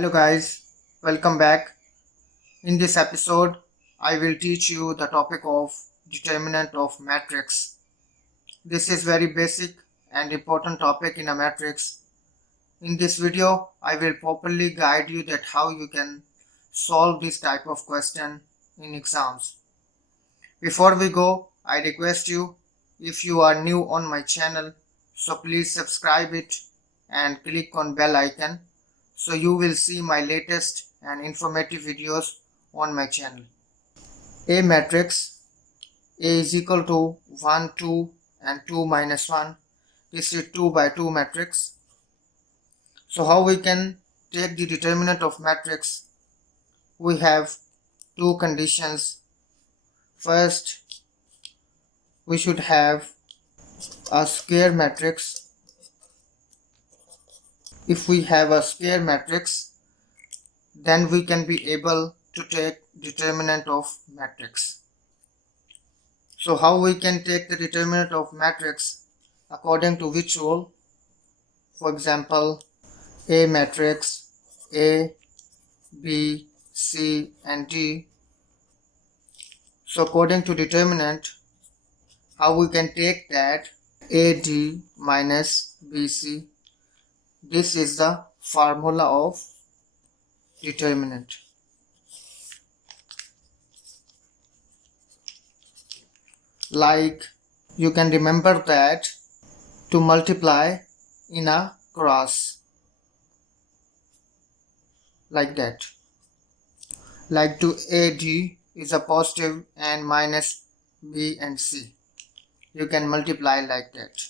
Hello guys, welcome back. In this episode, I will teach you the topic of determinant of matrix. This is very basic and important topic in a matrix. In this video, I will properly guide you that how you can solve this type of question in exams. Before we go, I request you, if you are new on my channel, so please subscribe it and click on bell icon so you will see my latest and informative videos on my channel. A matrix A is equal to 1, 2 and 2 minus 1. This is 2 by 2 matrix. So how we can take the determinant of matrix? We have two conditions. First, we should have a square matrix. If we have a square matrix, then we can be able to take determinant of matrix. So how we can take the determinant of matrix? According to which rule? For example, A matrix A, B, C and D. So according to determinant, how we can take that? AD minus BC. This is the formula of determinant. Like you can remember that to multiply in a cross, like that. Like to AD is a positive and minus B and C. You can multiply like that.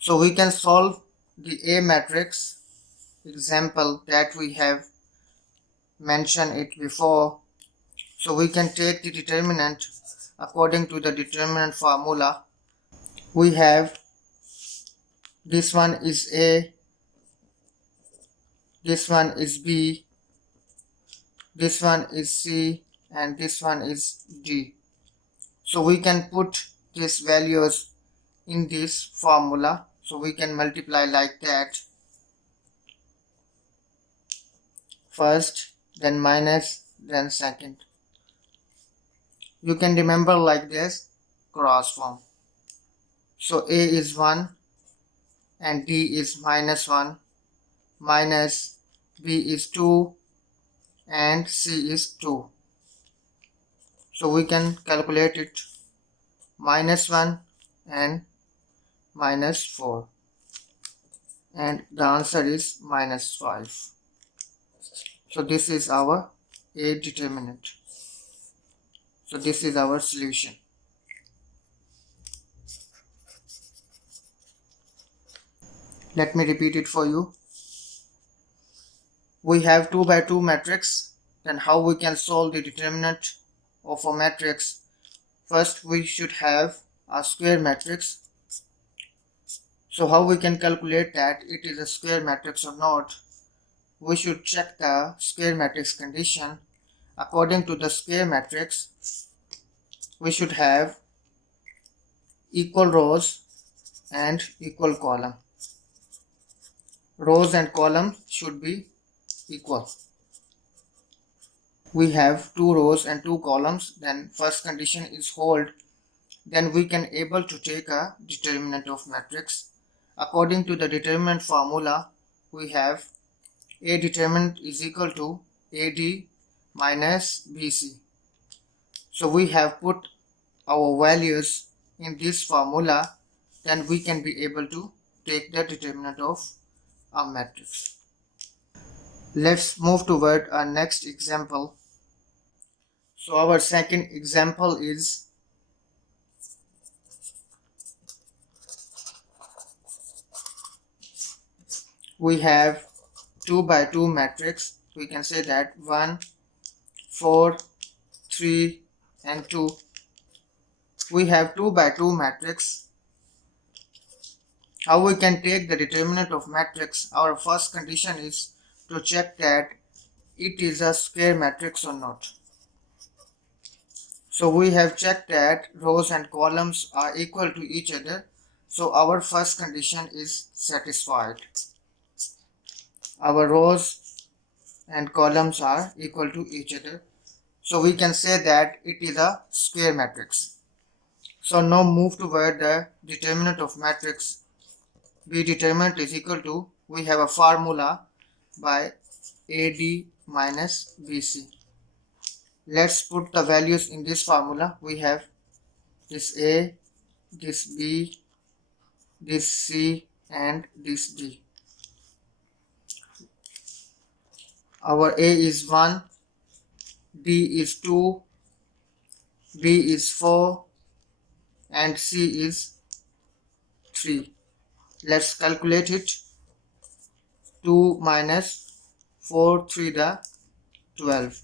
So we can solve the A matrix example that we have mentioned it before. So we can take the determinant according to the determinant formula. We have this one is A, this one is B, this one is C and this one is D. So we can put these values in this formula. So we can multiply like that. First, then minus, then second. You can remember like this cross form. So A is 1 and D is minus 1, minus B is 2 and C is 2. So we can calculate it, minus 1 and minus 4, and the answer is minus 5. So this is our A determinant. So this is our solution. Let me repeat it for you. We have 2 by 2 matrix. Then how we can solve the determinant of a matrix? First, we should have a square matrix. So how we can calculate that it is a square matrix or not? We should check the square matrix condition. According to the square matrix, we should have equal rows and equal column. Rows and columns should be equal. We have 2 rows and 2 columns, then first condition is hold. Then we can able to take a determinant of matrix. According to the determinant formula, we have A determinant is equal to AD minus BC. So we have put our values in this formula, then we can be able to take the determinant of a matrix. Let's move toward our next example. So our second example is we have 2 by 2 matrix. We can say that 1, 4, 3 and 2. We have 2 by 2 matrix. How we can take the determinant of matrix? Our first condition is to check that it is a square matrix or not. So we have checked that rows and columns are equal to each other. So our first condition is satisfied. Our rows and columns are equal to each other. So we can say that it is a square matrix. So now move toward the determinant of matrix. B determinant is equal to, we have a formula by AD minus BC. Let's put the values in this formula. We have this A, this B, this C and this D. Our A is 1, D is 2, B is 4 and C is 3. Let's calculate it. 2 minus 4, 3 the 12.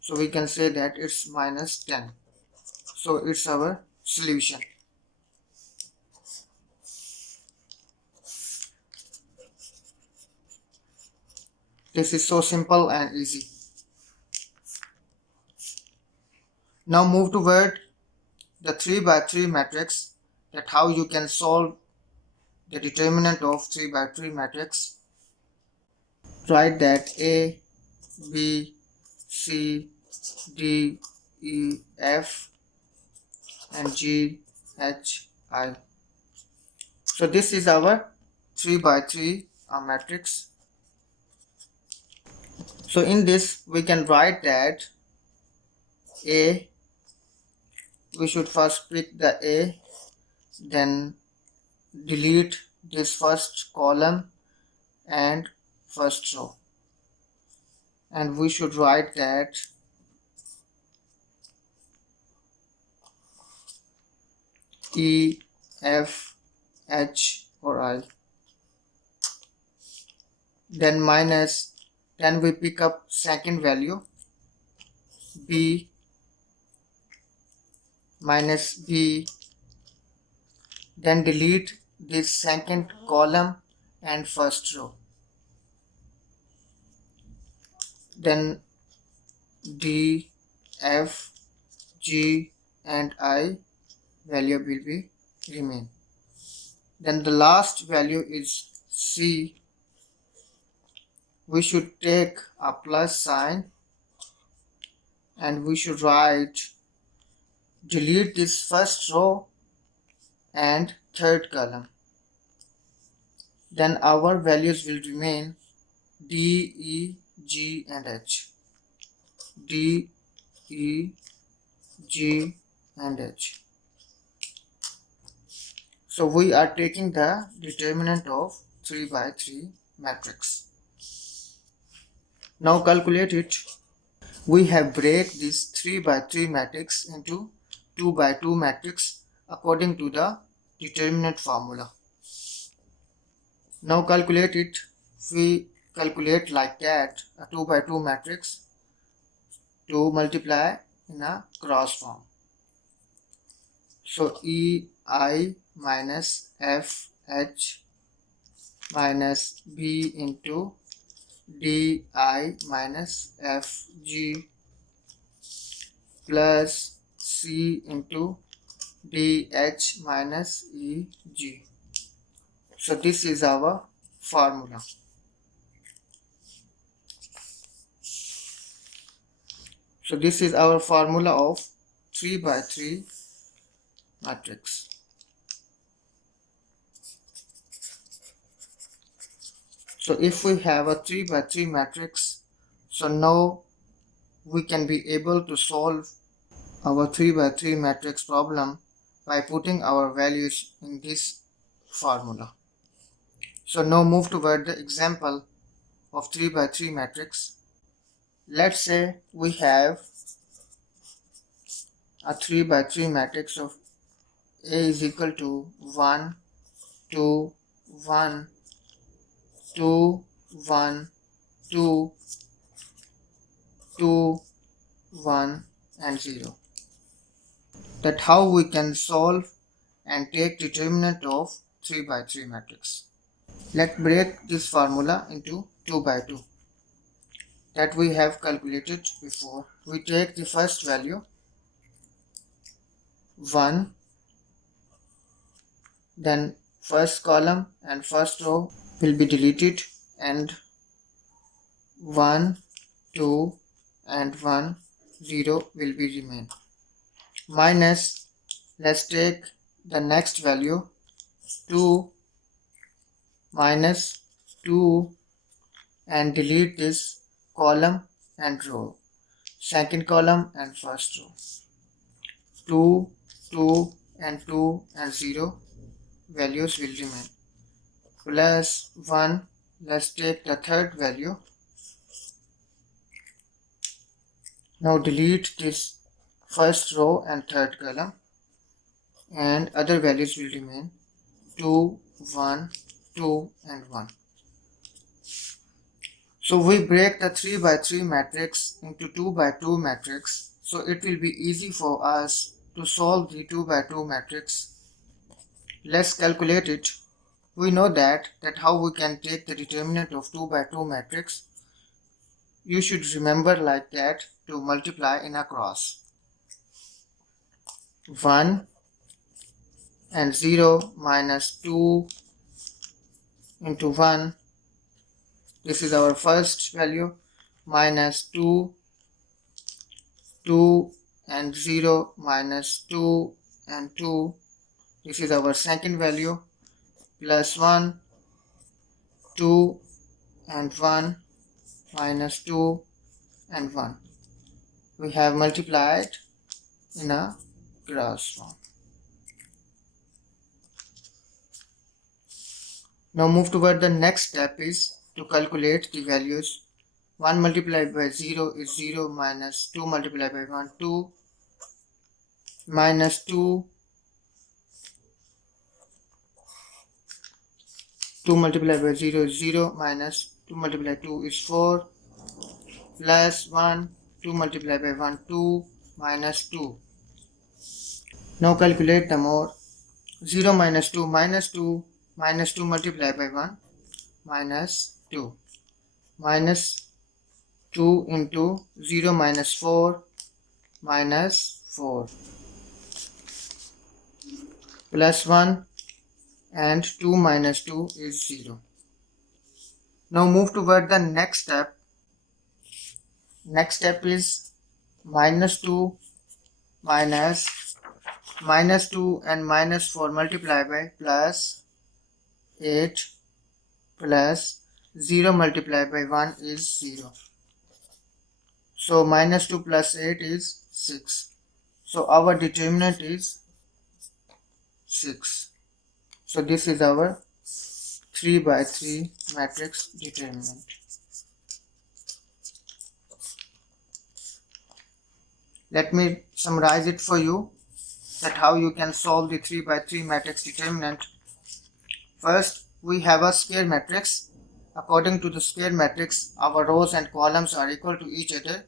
So we can say that it's minus 10. So it's our solution. This is so simple and easy. Now move toward the 3 by 3 matrix, that how you can solve the determinant of 3 by 3 matrix. Write that A, B, C, D, E, F and G, H, I. So this is our 3 by 3 matrix. So in this we can write that A, we should first pick the A, then delete this first column and first row, and we should write that E, F, H or I. Then minus, then we pick up second value B minus B, then delete this second column and first row, then D, F, G and I value will be remain. Then the last value is C. We should take a plus sign and we should write, delete this first row and third column. Then our values will remain D, E, G and H. D, E, G and H. So we are taking the determinant of 3 by 3 matrix. Now calculate it. We have break this 3 by 3 matrix into 2 by 2 matrix according to the determinant formula. Now calculate it. If we calculate like that, a 2 by 2 matrix, to multiply in a cross form. So E, I minus F, H minus B into D, I minus F, G plus C into D, H minus E, G. So this is our formula. So this is our formula of 3 by 3 matrix. So if we have a 3 by 3 matrix, so now we can be able to solve our 3 by 3 matrix problem by putting our values in this formula. So now move toward the example of 3 by 3 matrix. Let's say we have a 3 by 3 matrix of A is equal to 1, 2, 1, 2, 1, 2, 2, 1 and 0. That how we can solve and take determinant of 3 by 3 matrix. Let's break this formula into 2 by 2 that we have calculated before. We take the first value 1, then first column and first row will be deleted and 1, 2 and 1, 0 will be remain. Minus, let's take the next value 2 minus 2 and delete this column and row. Second column and first row. 2, 2 and 2 and 0 values will remain. Plus 1, let's take the third value. Now delete this first row and third column and other values will remain 2, 1, 2 and 1. So we break the 3 by 3 matrix into 2 by 2 matrix, so it will be easy for us to solve the 2 by 2 matrix. Let's calculate it. We know that how we can take the determinant of 2 by 2 matrix. You should remember like that to multiply in a cross. 1 and 0 minus 2 into 1. This is our first value. Minus 2, 2 and 0 minus 2 and 2. This is our second value. Plus 1, 2 and 1 minus 2 and 1. We have multiplied in a cross form. Now move toward the next step is to calculate the values. 1 multiplied by 0 is 0 minus 2 multiplied by 1, 2 minus 2, 2 multiplied by 0 is 0 minus 2 multiplied by 2 is 4 plus 1, 2 multiplied by 1, 2 minus 2. Now calculate the more. 0 minus 2 minus 2 minus 2 multiplied by 1 minus 2 minus 2 into 0 minus 4 minus 4 plus 1 and 2 minus 2 is 0. Now move toward the next step. Next step is minus 2 minus 2 and minus 4 multiplied by plus 8 plus 0 multiplied by 1 is 0. So minus 2 plus 8 is 6. So our determinant is 6. So this is our 3 by 3 matrix determinant. Let me summarize it for you that how you can solve the 3 by 3 matrix determinant. First, we have a square matrix. According to the square matrix, our rows and columns are equal to each other.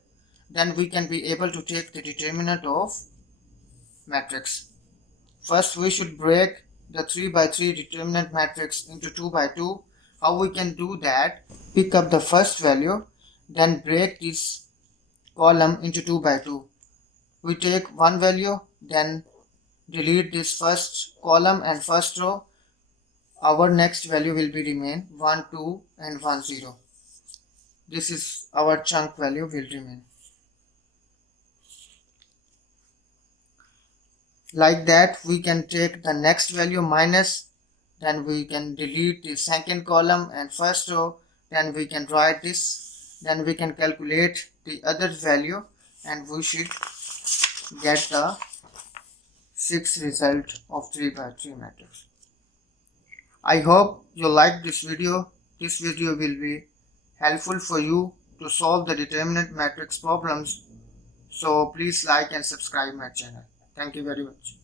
Then we can be able to take the determinant of matrix. First, we should break the 3 by 3 determinant matrix into 2 by 2. How we can do that? Pick up the first value, then break this column into 2 by 2. We take one value, then delete this first column and first row. Our next value will be remain 1, 2 and 1, 0. This is our chunk value will remain. Like that, we can take the next value minus, then we can delete the second column and first row, then we can write this, then we can calculate the other value and we should get the 6th result of 3 by 3 matrix. I hope you like this video. This video will be helpful for you to solve the determinant matrix problems. So please like and subscribe my channel. Thank you very much.